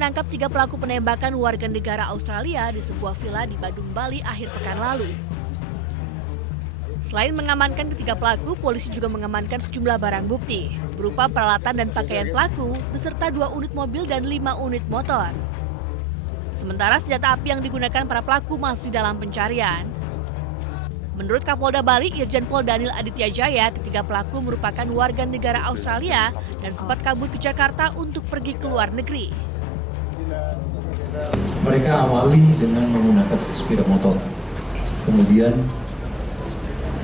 menangkap 3 pelaku penembakan warga negara Australia di sebuah villa di Badung, Bali akhir pekan lalu. Selain mengamankan ketiga pelaku, polisi juga mengamankan sejumlah barang bukti, berupa peralatan dan pakaian pelaku, beserta 2 unit mobil dan 5 unit motor. Sementara senjata api yang digunakan para pelaku masih dalam pencarian. Menurut Kapolda Bali, Irjen Pol Daniel Aditya Jaya, ketiga pelaku merupakan warga negara Australia dan sempat kabur ke Jakarta untuk pergi ke luar negeri. Mereka awali dengan menggunakan sepeda motor, kemudian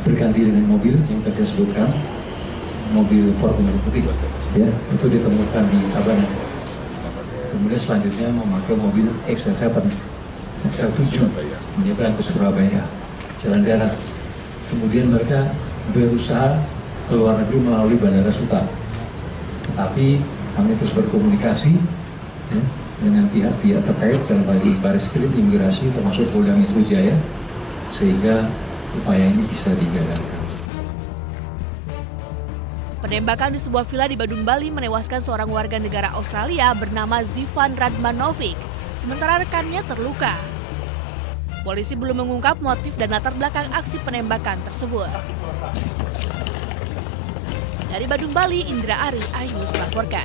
berganti dengan mobil yang tadi saya sebutkan, mobil Fortuner putih, ya, itu ditemukan di Tabanan. Kemudian selanjutnya memakai mobil XL7 menyeberang ke Surabaya, jalan darat. Kemudian mereka berusaha ke luar negeri melalui Bandara Suta. Tapi kami terus berkomunikasi, ya, dengan pihak-pihak terkait dalam hal ini Baris-Krim, Imigrasi, termasuk Polda Metro Jaya, sehingga upaya ini bisa dijalankan. Penembakan di sebuah villa di Badung, Bali menewaskan seorang warga negara Australia bernama Zivan Radmanovic, sementara rekannya terluka. Polisi belum mengungkap motif dan latar belakang aksi penembakan tersebut. Dari Badung, Bali, Indra Ari, iNews melaporkan.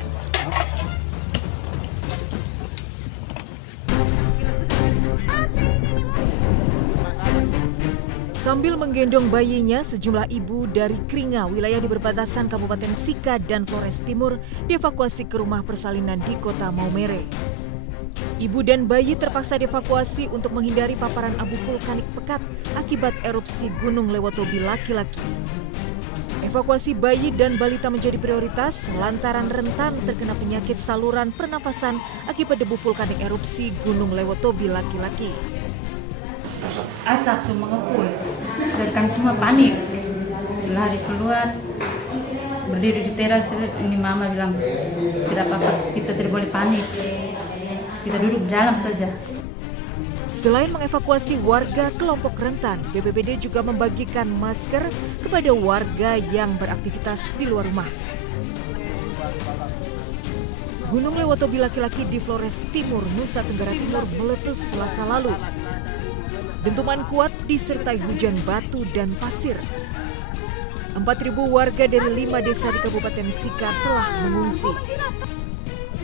Sambil menggendong bayinya, sejumlah ibu dari Kringa, wilayah di perbatasan Kabupaten Sika dan Flores Timur, dievakuasi ke rumah persalinan di kota Maumere. Ibu dan bayi terpaksa dievakuasi untuk menghindari paparan abu vulkanik pekat akibat erupsi Gunung Lewotobi laki-laki. Evakuasi bayi dan balita menjadi prioritas lantaran rentan terkena penyakit saluran pernafasan akibat debu vulkanik erupsi Gunung Lewotobi laki-laki. Asap semua ngepul, sedangkan semua panik, lari keluar, berdiri di teras. Ini mama bilang tidak apa-apa, kita tidak boleh panik, kita duduk di dalam saja. Selain mengevakuasi warga kelompok rentan, BPBD juga membagikan masker kepada warga yang beraktivitas di luar rumah. Gunung Lewotobi laki-laki di Flores Timur, Nusa Tenggara Timur meletus Selasa lalu. Dentuman kuat disertai hujan batu dan pasir. 4.000 warga dari 5 desa di Kabupaten Sika telah mengungsi.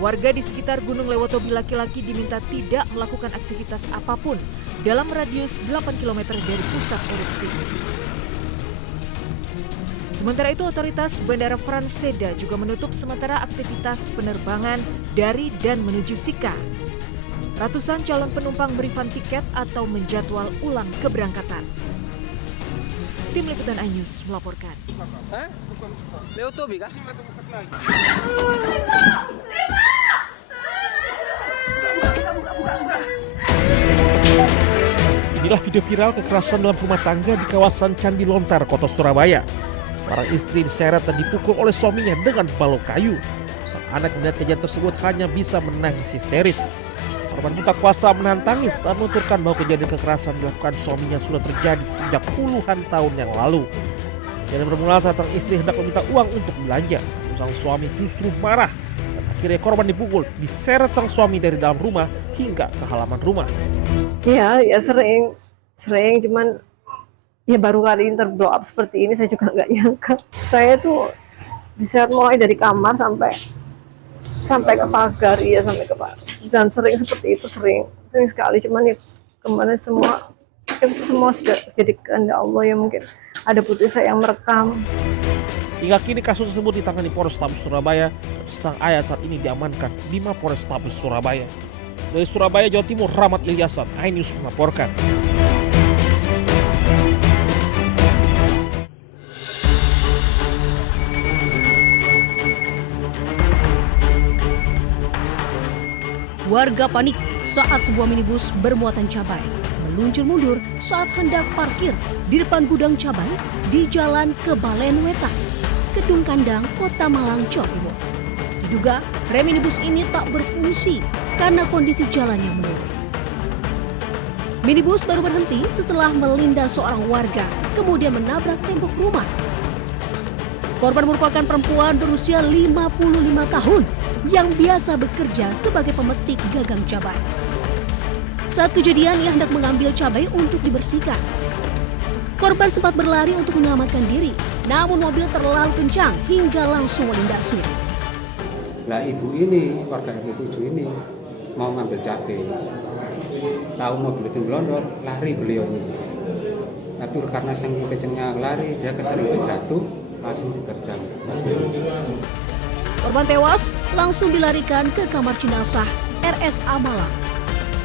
Warga di sekitar Gunung Lewotobi laki-laki diminta tidak melakukan aktivitas apapun dalam radius 8 km dari pusat erupsi. Sementara itu, otoritas Bandara Frans Seda juga menutup sementara aktivitas penerbangan dari dan menuju Sika. Ratusan calon penumpang berifan tiket atau menjadwal ulang keberangkatan. Tim Liputan iNews melaporkan. Lewotobi kah? Inilah video viral kekerasan dalam rumah tangga di kawasan Candi Lontar, Kota Surabaya. Seorang istri diseret dan dipukul oleh suaminya dengan balok kayu. Sang anak melihat kejadian tersebut hanya bisa menangis histeris. Korban pun tak kuasa menahan tangis saat menuturkan bahwa kejadian kekerasan dilakukan suaminya sudah terjadi sejak puluhan tahun yang lalu. Kejadian bermula saat sang istri hendak meminta uang untuk belanja. Sang suami justru marah dan akhirnya korban dipukul, diseret sang suami dari dalam rumah hingga ke halaman rumah. Ya sering cuman ya baru kali ini terblow up seperti ini, saya juga nggak nyangka. Saya tuh diseret mulai dari kamar sampai ke pagar, iya sampai ke pagar. Dan sering seperti itu, sering sekali. Cuman ya kemarin semua sudah jadi kehendak Allah, ya mungkin ada putri saya yang merekam. Hingga kini kasus tersebut ditangani Polrestabes Surabaya. Sang ayah saat ini diamankan di Mapolrestabes Surabaya. Dari Surabaya, Jawa Timur, Rahmat Ilyasan, iNews melaporkan. Warga panik saat sebuah minibus bermuatan cabai meluncur mundur saat hendak parkir di depan gudang cabai di Jalan Kebalen Wetan, Kedung Kandang, Kota Malang, Jawa Timur. Diduga rem minibus ini tak berfungsi karena kondisi jalan yang menurun. Minibus baru berhenti setelah melindas seorang warga, kemudian menabrak tembok rumah. Korban merupakan perempuan berusia 55 tahun yang biasa bekerja sebagai pemetik gagang cabai. Saat kejadian, ia hendak mengambil cabai untuk dibersihkan. Korban sempat berlari untuk menyelamatkan diri, namun mobil terlalu kencang hingga langsung melindasnya. Lah ibu ini, warga RT 7 ini mau ngambil cabai, tahu mobil itu melondor, lari beliau ini. Tapi karena saking kencengnya lari, dia keseringan jatuh, langsung diterjang. Korban tewas langsung dilarikan ke kamar jenazah RSA Malang.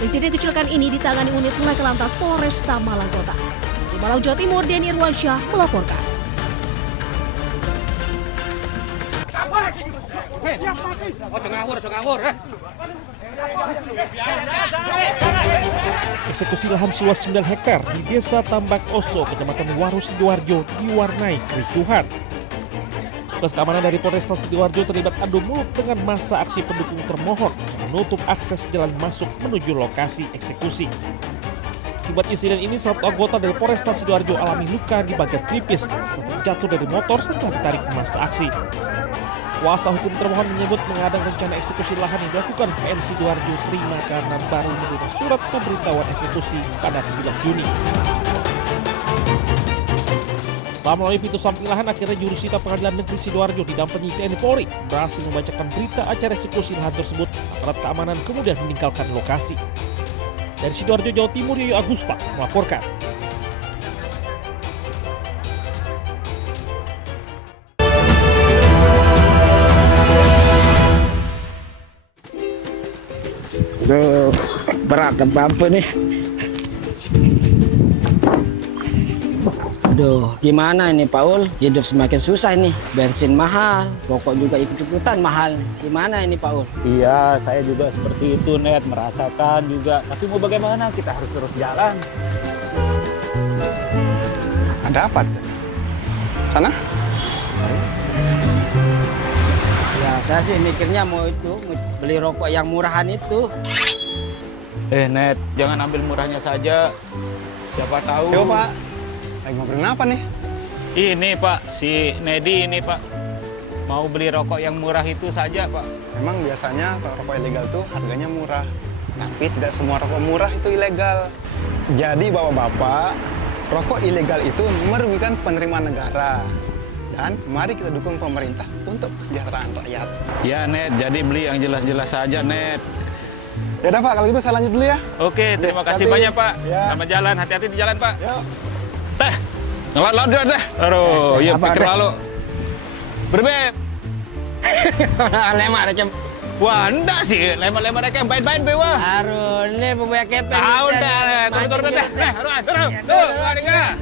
Insiden kecelakaan ini ditangani unit Laka Lantas Polresta Malang Kota. Di Malang, Jawa Timur, Denny Irwansyah melaporkan. Eksekusi lahan seluas 9 hektar di Desa Tambak Oso, Kecamatan Waru, Sidoarjo diwarnai kericuhan. Petugas keamanan dari Polresta Sidoarjo terlibat adu mulut dengan massa aksi pendukung termohon menutup akses jalan masuk menuju lokasi eksekusi. Akibat insiden ini, satu anggota dari Polresta Sidoarjo alami luka di bagian pelipis setelah terjatuh dari motor setelah ditarik massa aksi. Kuasa hukum termohon menyebut mengadang rencana eksekusi lahan yang dilakukan PN Sidoarjo terima karena baru menerima surat pemberitahuan eksekusi pada 17 Juni. Setelah melalui pintu samping lahan, akhirnya jurusita Pengadilan Negeri Sidoarjo didampingi TNI Polri berhasil membacakan berita acara eksekusi lahan tersebut. Aparat keamanan kemudian meninggalkan lokasi. Dari Sidoarjo, Jawa Timur, Yoyo Aguspa melaporkan. Aduh, berat apa nih? Aduh, gimana ini Paul? Hidup semakin susah nih. Bensin mahal, rokok juga ikut-ikutan mahal. Gimana ini Paul? Iya, saya juga seperti itu, Net. Merasakan juga. Tapi mau bagaimana? Kita harus terus jalan. Ada apa? Sana? Ya, saya sih mikirnya mau beli rokok yang murahan itu. Net, jangan ambil murahnya saja. Siapa tahu. Yo, Pak. Lagi ngobrolin apa nih? Ini, Pak. Si Nedi ini, Pak. Mau beli rokok yang murah itu saja, Pak. Memang biasanya kalau rokok ilegal tuh harganya murah. Tapi tidak semua rokok murah itu ilegal. Jadi bapak-bapak, rokok ilegal itu merugikan penerimaan negara. Dan mari kita dukung pemerintah untuk kesejahteraan rakyat. Ya, Net. Jadi beli yang jelas-jelas saja, Net. Ya udah Pak, kalau gitu saya lanjut dulu ya. Oke, terima kasih hati-hati. banyak, Pak. Ya. Selamat jalan. Hati-hati di jalan, Pak. Yuk. Teh, ngelot-lot deh. Aduh, iya pikir lalu. Berbeb. Lemar aja. Wah, enggak sih. Lemar-lemar kayak main-main, bewa. Aduh, ini pembayar kepeng. Tahu deh, turun deh. Aduh, tuh, enggak.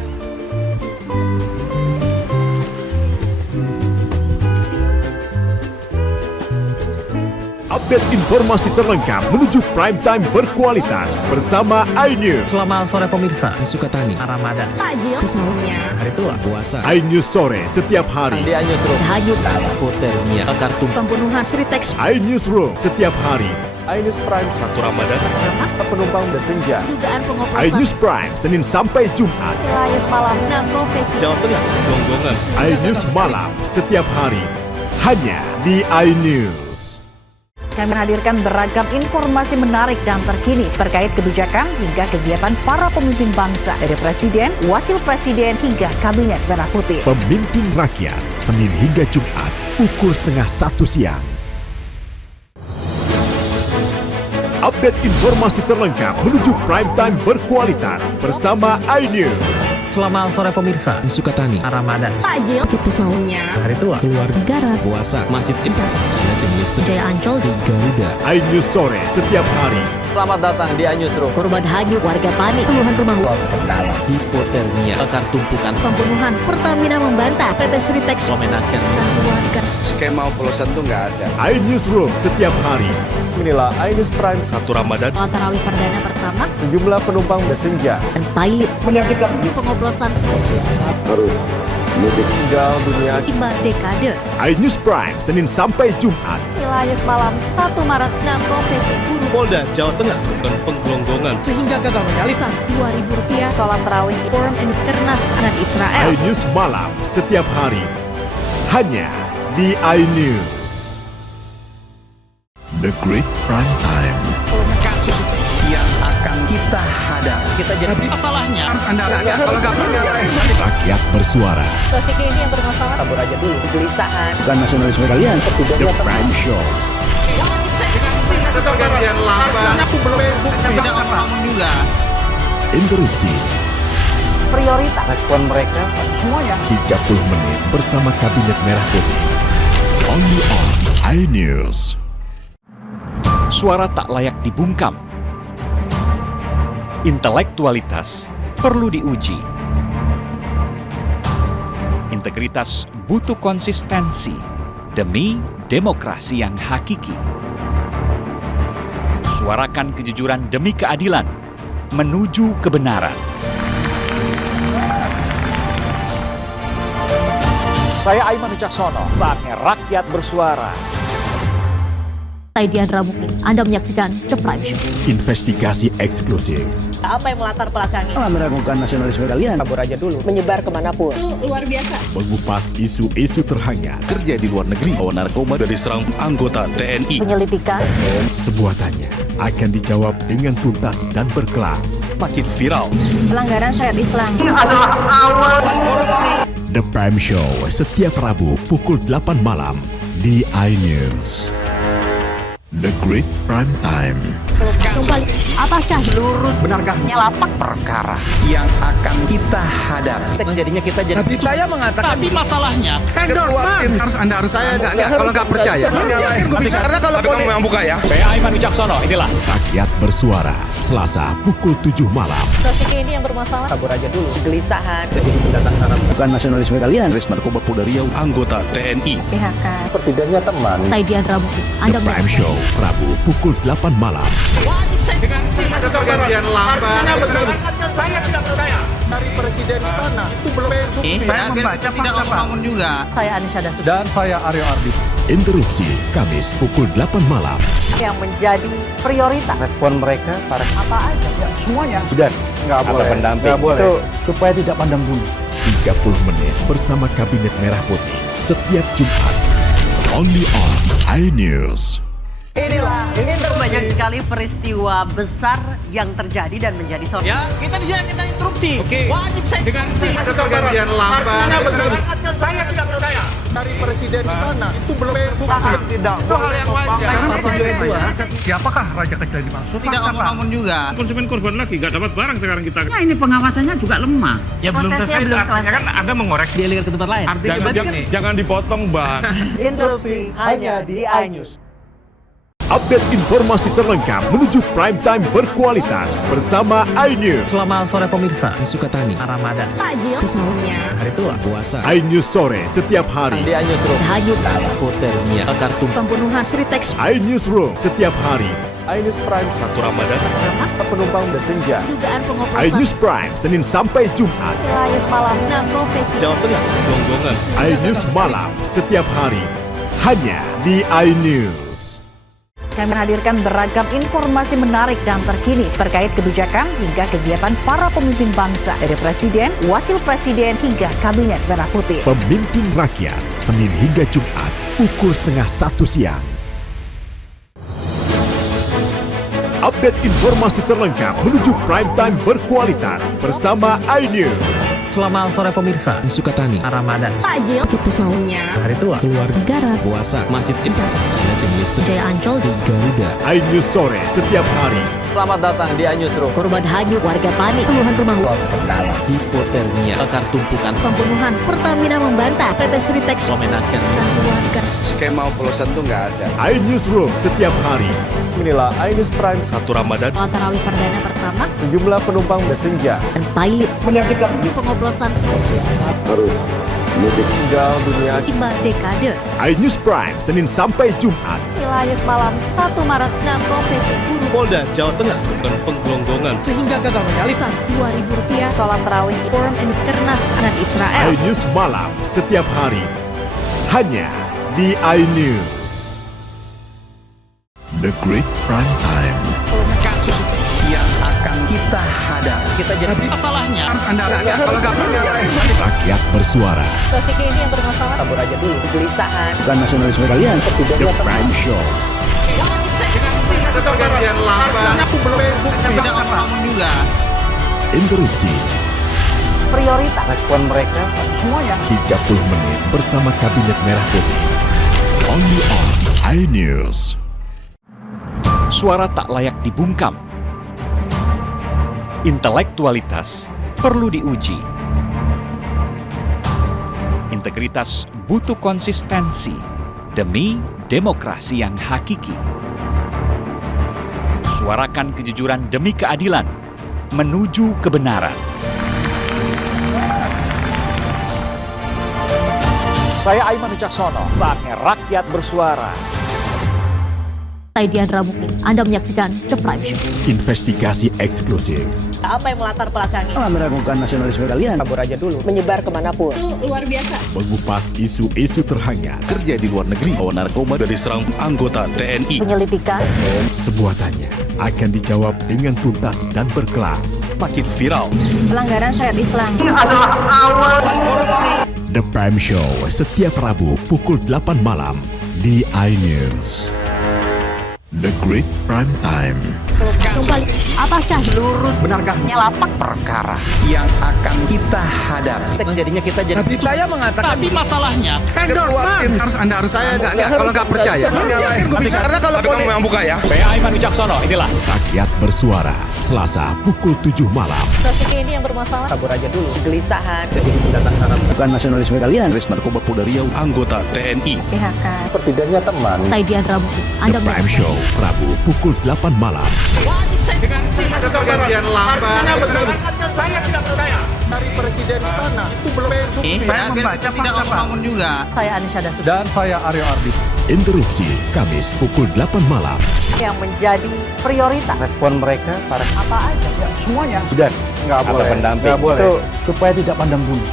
Update informasi terlengkap menuju prime time berkualitas bersama iNews. Selamat sore pemirsa, Sukatani, Ramadan, Takjil, sahurnya, hari tua, puasa. iNews sore setiap hari. Di iNewsroom, hanyut, hipotermia, kartu, pembunuhan, Sritex, iNewsroom setiap hari. iNews Prime 1 Ramadan. Penumpang bersenja. dugaan pengoplosan, iNews Prime Senin sampai Jumat. Wilayah Malang, 6 profesi. Jawa Tengah, Gonggongan. iNews malam setiap hari hanya di iNews. Kami menghadirkan beragam informasi menarik dan terkini terkait kebijakan hingga kegiatan para pemimpin bangsa dari Presiden, Wakil Presiden hingga Kabinet Merah Putih. Pemimpin Rakyat, Senin hingga Jumat, pukul 12:30 siang. Update informasi terlengkap menuju prime time berkualitas bersama iNews. Selamat sore pemirsa, Sukatani, Ramadan, Takjil, sahurnya, hari tua, keluarga, negara, puasa, masjid, impas, silatin listrik, Jaya Ancol, Garuda. iNews sore setiap hari. Selamat datang di iNewsroom. Korban hanyut, warga panik, puluhan rumah Hipotermia, akar tumpukan, pembunuhan, Pertamina membantah, PT Sritex, memenangkan keluarga. Skema oplosan tuh nggak ada. iNewsroom setiap hari. Inilah iNews Prime 1 Ramadan. Sholat tarawih perdana pertama, Sejumlah penumpang bersenja. dan pilot pengoplosan, Mudik tinggal dunia. 5 dekade. iNews Prime Senin sampai Jumat. Wilayah Malang, 1 Maret, 6 profesi guru. Polda Jawa Tengah dan penggelonggongan Sehingga gagal menyalipkan Rp2.000 sholat tarawih Forum and Kernas Anak Israel. iNews malam setiap hari hanya di iNews. The Great Prime Time. Kasus yang akan kita hadapi. Kita jadi masalahnya. Harus Anda kalau nggak percaya. Rakyat bersuara. Traffic ini yang bermasalah. Kabur aja dulu. Kegelisahan. Bukan nasionalisme kalian. The Prime Show. Pergantian lambat. Aku belum bukti. Tidak ngomong juga. Interupsi. Prioritas. Respon mereka semuanya. 30 menit bersama Kabinet Merah Putih. Only on iNews. Suara tak layak dibungkam. Intelektualitas perlu diuji. Integritas butuh konsistensi demi demokrasi yang hakiki. Suarakan kejujuran demi keadilan menuju kebenaran. Saya Aiman Wicaksono, saatnya rakyat bersuara. Saya Diandra Mukni, Anda menyaksikan The Prime Show. Investigasi eksklusif. Apa yang melatar belakangi? Meragukan nasionalisme kalian. Kabur aja dulu. Menyebar kemanapun. Itu luar biasa. Mengupas isu-isu terhangat. Kerja di luar negeri, bawa narkoba dari serang anggota TNI. Penyelidikan. Sebuah tanya akan dijawab dengan tuntas dan berkelas. Makin viral. Pelanggaran syariat Islam. The Prime Show setiap Rabu pukul 8 malam di iNews. The Great Prime Time. Kembali, apakah lurus? Benarkah Lapak perkara yang akan kita hadapi? Jadinya kita jadi. Tapi saya mengatakan. Tapi masalahnya. Endorsement. Harus saya kalau nggak percaya. Karena kalau kamu yang buka ya. Saya Aiman Wicaksono, inilah Rakyat bersuara Selasa pukul 7 malam. Traffic ini yang bermasalah. Kabur aja dulu. Kegelisahan. Jadi pendatang Arab. Bukan nasionalisme kalian. Res narkoba Polda Riau. Anggota TNI. PHK. Presidennya teman. Saya Diandra Mukni, The Prime Show Rabu pukul 8 malam. Ada pergantian lambat. Saya tidak percaya. Dari presiden di sana itu belum bukti. Saya membaca tidak ngomong juga. Saya Anisha Dasuki. Dan saya Aryo Ardi. Interupsi Kamis pukul 8 malam. Yang menjadi prioritas. Respon mereka para Apa aja? semuanya sudah nggak boleh. Nggak boleh. Itu supaya tidak pandang bulu. 30 menit bersama Kabinet Merah Putih setiap Jumat. Only on iNews. Inilah banyak sekali peristiwa besar yang terjadi dan menjadi sorotan. Ya, kita di sini kita interupsi. Oke. Wajib saya dengan ada pergantian lambat. Saya tidak percaya. Dari presiden di sana itu belum bukti. Tidak. Itu hal yang wajar. Siapakah raja kecil yang dimaksud? Tidak ngomong juga. Konsumen korban lagi, nggak dapat barang sekarang kita. Nah, ini pengawasannya juga lemah. Ya Prosesnya belum selesai. Kan Anda mengoreksi dia ke tempat lain. Jangan dipotong, Bang. Interupsi hanya di iNews. Update informasi terlengkap menuju prime time berkualitas bersama iNews. Selamat sore pemirsa, Sukatani, Ramadan, Takjil, Sahurnya. hari tua, puasa, iNews sore setiap hari. di Anyusro, hanyut, hipotermia, kartu, pembunuhan, Sritex, iNews Room setiap hari. iNews Prime 1 Ramadan. Penumpang bersenja. dugaan pengoplosan, iNews Prime Senin sampai Jumat. Wilayah malam, 6 profesi. Jawa Tengah, Gonggongan. iNews malam setiap hari hanya di iNews. Kami menghadirkan beragam informasi menarik dan terkini terkait kebijakan hingga kegiatan para pemimpin bangsa dari Presiden, Wakil Presiden hingga Kabinet Merah Putih. Pemimpin Rakyat Senin hingga Jumat pukul 12:30 siang. Update informasi terlengkap menuju prime time berkualitas bersama iNews. Selamat sore pemirsa, Sukatani, Ramadan, Takjil, sahurnya, hari tua, keluarga, negara, puasa, masjid impas, silatin listrik, Jaya Ancol, di Garuda. iNews sore setiap hari. Selamat datang di Anyusro. korban hanyut, warga panik, puluhan rumah Hipotermia, bakar tumpukan, pembunuhan, Pertamina membantah, PT Sritex, memenangkan, dan keluarga. Skema oplosan tuh nggak ada. iNews Room setiap hari. Inilah iNews Prime 1 Ramadan. Sholat tarawih perdana pertama, Sejumlah penumpang bersenja. dan pilot, pengoplosan, Harus mudik tinggal dunia. 5 dekade. iNews Prime Senin sampai Jumat. Wilayah malam, 1 Maret, 6 profesi guru, Polda Jawa Tengah dan Penggonggongan. Sehingga gagal menyalip. Rp2.000, sholat tarawih, forum and kernas anak Israel. iNews malam setiap hari hanya di iNews. The Great Prime Time. Kasus yang akan kita hadapi. Kita jadi masalahnya. Harus Anda kalau nggak percaya. Rakyat bersuara. Traffic ini yang bermasalah. Kabur aja dulu. Kegelisahan. Bukan nasionalisme kalian. The Prime Show. pergantian lambat. Aku belum bukti. Tidak ngomong juga. Interupsi. Prioritas. Respon mereka Semuanya. 30 menit bersama Kabinet Merah Putih. Only on iNews. Suara tak layak dibungkam. Intelektualitas perlu diuji. Integritas butuh konsistensi demi demokrasi yang hakiki. Suarakan kejujuran demi keadilan menuju kebenaran. Saya Aiman Wicaksono, saatnya rakyat bersuara. Saya Diandra Mukti, Anda menyaksikan The Prime Show. Investigasi eksklusif. Apa yang melatar belakangi? Meragukan nasionalisme kalian. Kabur aja dulu. Menyebar kemanapun. Itu luar biasa. Mengupas isu-isu terhangat. Kerja di luar negeri, bawa narkoba dari serang anggota TNI. Penyelidikan. Semua tanya akan dijawab dengan tuntas dan berkelas. Makin viral. Pelanggaran syariat Islam. The Prime Show setiap Rabu pukul 8 malam di iNews. The Great Prime Time. Kembali, apakah lurus? Benarkah Nyelapak perkara yang akan kita hadapi? Jadinya kita jadi. Tapi saya mengatakan. Tapi masalahnya Anda harus kalau nggak percaya. Karena kalau kamu yang buka ya. Saya Aiman Wicaksono, inilah. Rakyat bersuara Selasa pukul 7 malam. kasus ini yang bermasalah? Kabur aja dulu. Kegelisahan. Jadi pendatang Arab. Bukan nasionalisme kalian. Narkoba Polda Riau, anggota TNI. PHK. Presidennya teman. Saya Diandra Mukti, Anda The Prime Show Rabu pukul 8 malam. Ada pergantian lambat. Saya tidak percaya. Dari presiden di sana itu belum bukti. Saya membaca tidak ngomong juga. Saya Anisha Dasud. Dan saya Aryo Ardi. Interupsi Kamis pukul 8 malam. Yang menjadi prioritas. Respon mereka para Apa aja? semuanya. Sudah. Nggak boleh. pendamping. Nggak boleh. Itu supaya tidak pandang bulu.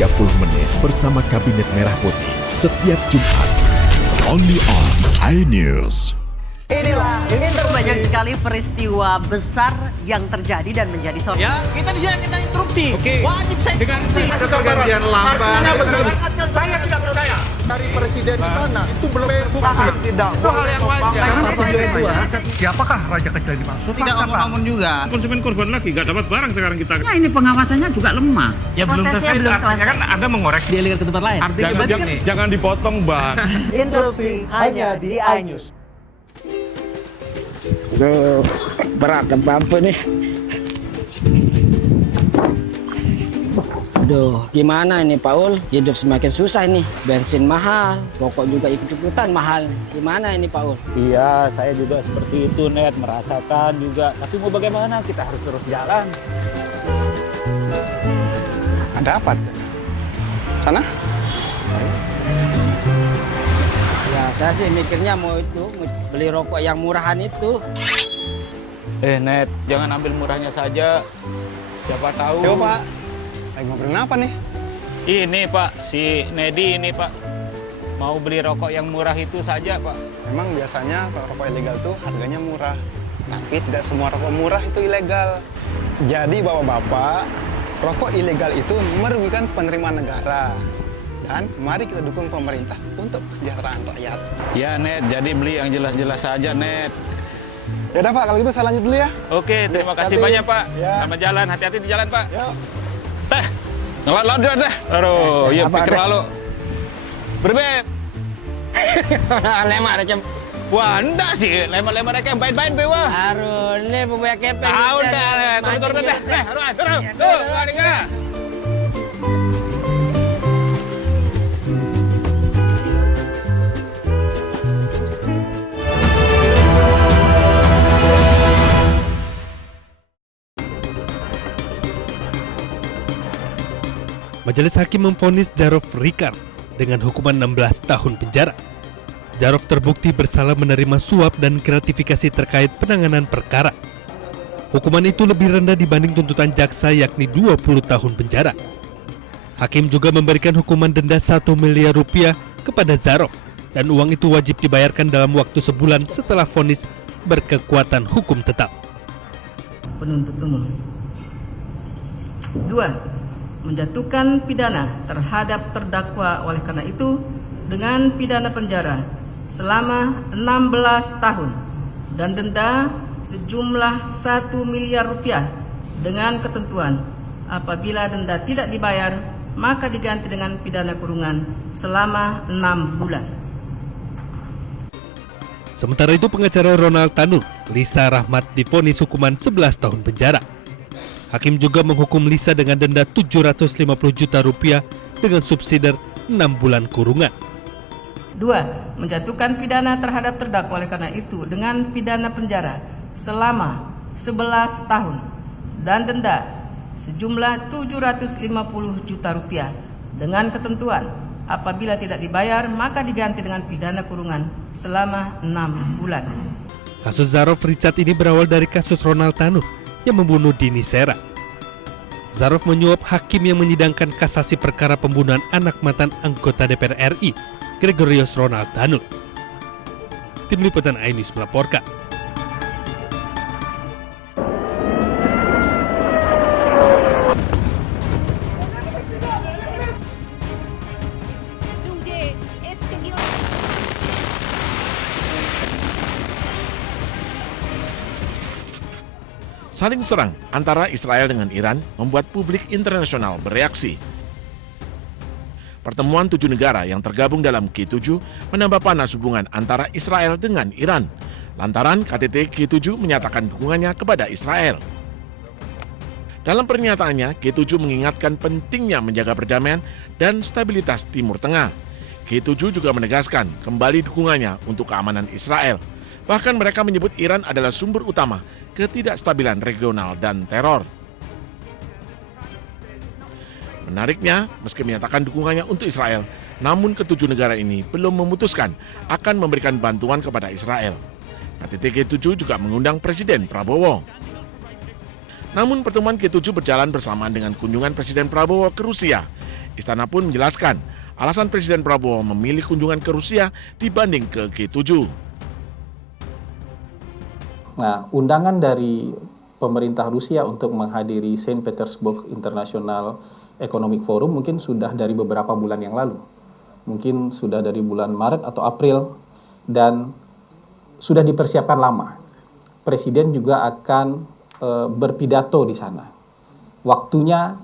30 menit bersama Kabinet Merah Putih setiap Jumat. Only on iNews. Inilah banyak sekali peristiwa besar yang terjadi dan menjadi sorotan. Ya, kita di sini kita interupsi. Oke. Wajib saya Dengan ada pergantian lambat. Saya tidak percaya. Dari presiden di sana itu belum bukti. Tidak. Itu hal yang wajar. Siapakah raja kecil yang dimaksud? Tidak ngomong juga. Konsumen korban lagi, nggak dapat barang sekarang kita. Nah, ini pengawasannya juga lemah. Ya Prosesnya belum selesai. Kan Anda mengoreksi. dialihkan ke tempat lain. Jangan dipotong, Bang. Interupsi hanya di iNews. Aduh, berat bambu nih. Aduh, gimana ini Paul? Hidup semakin susah nih. Bensin mahal, pokok juga ikut-ikutan mahal. Gimana ini Paul? Iya, saya juga seperti itu, Net. Merasakan juga. Tapi mau bagaimana? Kita harus terus jalan. Ada apa? Sana? Ya, saya sih mikirnya mau beli rokok yang murahan itu. Net, jangan ambil murahnya saja. Siapa tahu. Yo, Pak. Lagi ngobrolin apa nih? Ini Pak, si Nedi ini Pak. Mau beli rokok yang murah itu saja Pak. Memang biasanya kalau rokok ilegal tuh harganya murah. Tapi tidak semua rokok murah itu ilegal. Jadi Bapak-Bapak, rokok ilegal itu merugikan penerimaan negara. Dan mari kita dukung pemerintah untuk kesejahteraan rakyat. Ya Net, jadi beli yang jelas-jelas saja Net. Ya udah Pak, kalau gitu saya lanjut dulu ya. Oke, terima kasih Hati-hati. banyak Pak. Ya. Selamat jalan, hati-hati di jalan Pak. Yuk. Lalu deh. Aduh, iya pikir lalu. Berbeb. Lemah macam. Wah, enggak sih. Lemah-lemah mereka yang bain-bain bewa. Aduh, ini pembayar kepeng. Ah, udah. Turun deh. Turun. Tuh, enggak. Majelis Hakim memvonis Jarov Rikard dengan hukuman 16 tahun penjara. Jarov terbukti bersalah menerima suap dan gratifikasi terkait penanganan perkara. Hukuman itu lebih rendah dibanding tuntutan jaksa yakni 20 tahun penjara. Hakim juga memberikan hukuman denda 1 miliar rupiah kepada Jarov dan uang itu wajib dibayarkan dalam waktu sebulan setelah vonis berkekuatan hukum tetap. Penuntut umum. 2. Menjatuhkan pidana terhadap terdakwa oleh karena itu dengan pidana penjara selama 16 tahun dan denda sejumlah 1 miliar rupiah dengan ketentuan apabila denda tidak dibayar maka diganti dengan pidana kurungan selama 6 bulan. Sementara itu pengacara Ronald Tanur, Lisa Rahmat divonis hukuman 11 tahun penjara. Hakim juga menghukum Lisa dengan denda 750 juta rupiah dengan subsidi 6 bulan kurungan. 2. Menjatuhkan pidana terhadap terdakwa oleh karena itu dengan pidana penjara selama 11 tahun dan denda sejumlah 750 juta rupiah dengan ketentuan apabila tidak dibayar maka diganti dengan pidana kurungan selama 6 bulan. Kasus Zarov Richard ini berawal dari kasus Ronald Tanur yang membunuh Dini Sera. Zarov menyuap hakim yang menyidangkan kasasi perkara pembunuhan anak mantan anggota DPR RI, Gregorius Ronald Tanur. Tim Liputan iNews melaporkan. Saling serang antara Israel dengan Iran membuat publik internasional bereaksi. Pertemuan 7 negara yang tergabung dalam G7 menambah panas hubungan antara Israel dengan Iran, lantaran KTT G7 menyatakan dukungannya kepada Israel. Dalam pernyataannya, G7 mengingatkan pentingnya menjaga perdamaian dan stabilitas Timur Tengah. G7 juga menegaskan kembali dukungannya untuk keamanan Israel. Bahkan mereka menyebut Iran adalah sumber utama ketidakstabilan regional dan teror. Menariknya, meski menyatakan dukungannya untuk Israel, namun ketujuh negara ini belum memutuskan akan memberikan bantuan kepada Israel. KTT G7 juga mengundang Presiden Prabowo. Namun pertemuan G7 berjalan bersamaan dengan kunjungan Presiden Prabowo ke Rusia. Istana pun menjelaskan alasan Presiden Prabowo memilih kunjungan ke Rusia dibanding ke G7. Nah, undangan dari pemerintah Rusia untuk menghadiri Saint Petersburg International Economic Forum mungkin sudah dari beberapa bulan yang lalu. Mungkin sudah dari bulan Maret atau April dan sudah dipersiapkan lama. Presiden juga akan berpidato di sana. Waktunya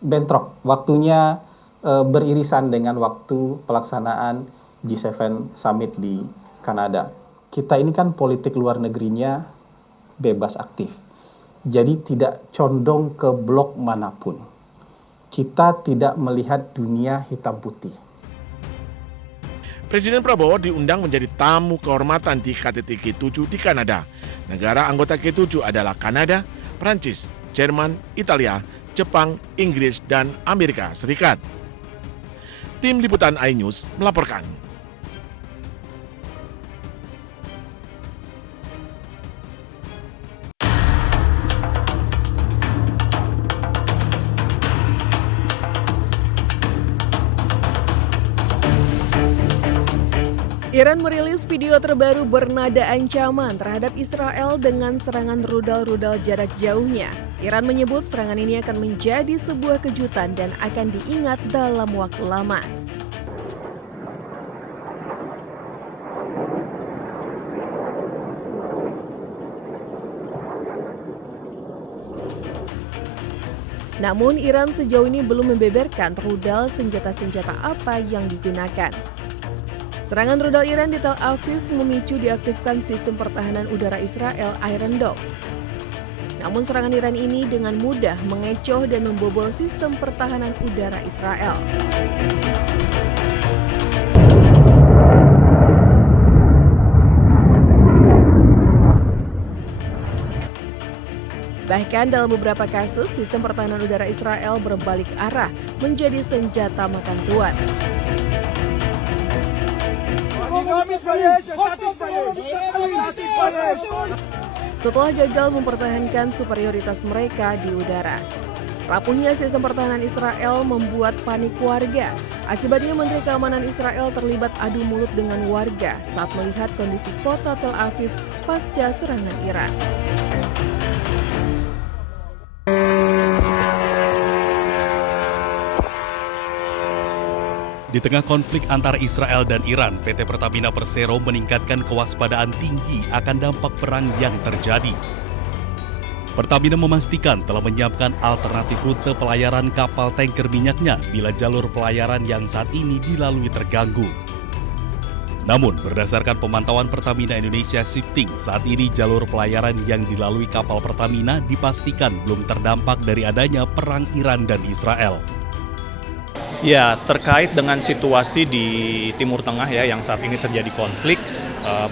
bentrok, waktunya beririsan dengan waktu pelaksanaan G7 Summit di Kanada. Kita ini kan politik luar negerinya bebas aktif. Jadi tidak condong ke blok manapun. Kita tidak melihat dunia hitam putih. Presiden Prabowo diundang menjadi tamu kehormatan di KTT G7 di Kanada. Negara anggota G7 adalah Kanada, Prancis, Jerman, Italia, Jepang, Inggris, dan Amerika Serikat. Tim Liputan iNews melaporkan. Iran merilis video terbaru bernada ancaman terhadap Israel dengan serangan rudal-rudal jarak jauhnya. Iran menyebut serangan ini akan menjadi sebuah kejutan dan akan diingat dalam waktu lama. Namun Iran sejauh ini belum membeberkan rudal senjata-senjata apa yang digunakan. Serangan rudal Iran di Tel Aviv memicu diaktifkan sistem pertahanan udara Israel Iron Dome. Namun serangan Iran ini dengan mudah mengecoh dan membobol sistem pertahanan udara Israel. Bahkan dalam beberapa kasus, sistem pertahanan udara Israel berbalik arah menjadi senjata makan tuan. Setelah gagal mempertahankan superioritas mereka di udara, rapuhnya sistem pertahanan Israel membuat panik warga. Akibatnya Menteri Keamanan Israel terlibat adu mulut dengan warga saat melihat kondisi kota Tel Aviv pasca serangan Iran. Di tengah konflik antara Israel dan Iran, PT Pertamina Persero meningkatkan kewaspadaan tinggi akan dampak perang yang terjadi. Pertamina memastikan telah menyiapkan alternatif rute pelayaran kapal tanker minyaknya bila jalur pelayaran yang saat ini dilalui terganggu. Namun, berdasarkan pemantauan Pertamina Indonesia Shifting, saat ini jalur pelayaran yang dilalui kapal Pertamina dipastikan belum terdampak dari adanya perang Iran dan Israel. Ya, terkait dengan situasi di Timur Tengah ya yang saat ini terjadi konflik,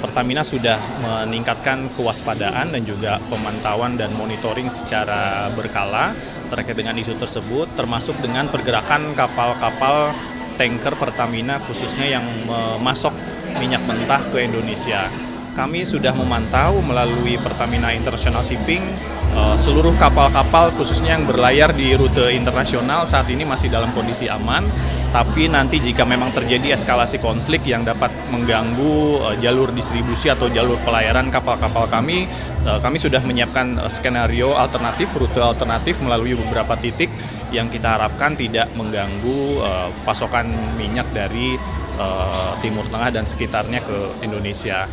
Pertamina sudah meningkatkan kewaspadaan dan juga pemantauan dan monitoring secara berkala terkait dengan isu tersebut, termasuk dengan pergerakan kapal-kapal tanker Pertamina khususnya yang memasok minyak mentah ke Indonesia. Kami sudah memantau melalui Pertamina International Shipping seluruh kapal-kapal khususnya yang berlayar di rute internasional saat ini masih dalam kondisi aman, tapi nanti jika memang terjadi eskalasi konflik yang dapat mengganggu jalur distribusi atau jalur pelayaran kapal-kapal kami sudah menyiapkan skenario alternatif, rute alternatif melalui beberapa titik yang kita harapkan tidak mengganggu pasokan minyak dari Timur Tengah dan sekitarnya ke Indonesia.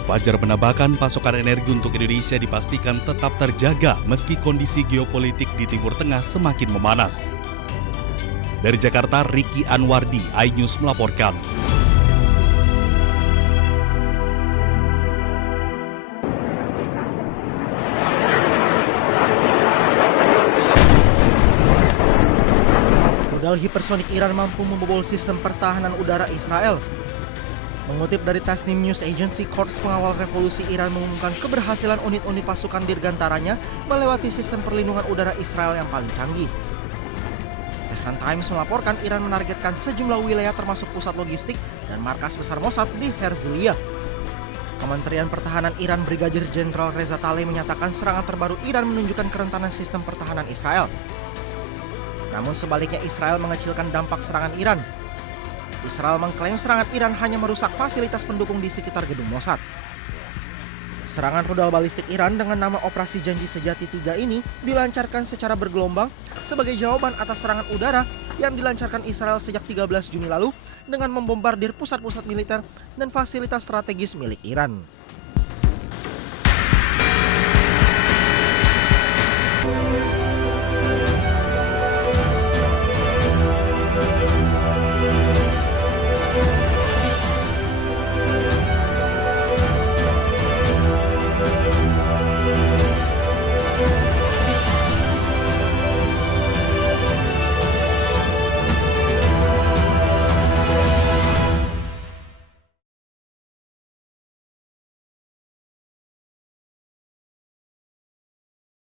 Fajar menambahkan pasokan energi untuk Indonesia dipastikan tetap terjaga meski kondisi geopolitik di Timur Tengah semakin memanas. Dari Jakarta, Ricky Anwardi, iNews melaporkan. Rudal hipersonik Iran mampu membobol sistem pertahanan udara Israel. Mengutip dari Tasnim News Agency, Korps Pengawal Revolusi Iran mengumumkan keberhasilan unit-unit pasukan dirgantaranya melewati sistem perlindungan udara Israel yang paling canggih. Tehran Times melaporkan Iran menargetkan sejumlah wilayah termasuk pusat logistik dan markas besar Mossad di Herzliya. Kementerian Pertahanan Iran Brigadir Jenderal Reza Taleh menyatakan serangan terbaru Iran menunjukkan kerentanan sistem pertahanan Israel. Namun sebaliknya Israel mengecilkan dampak serangan Iran. Israel mengklaim serangan Iran hanya merusak fasilitas pendukung di sekitar gedung Mossad. Serangan rudal balistik Iran dengan nama Operasi Janji Sejati 3 ini dilancarkan secara bergelombang sebagai jawaban atas serangan udara yang dilancarkan Israel sejak 13 Juni lalu dengan membombardir pusat-pusat militer dan fasilitas strategis milik Iran.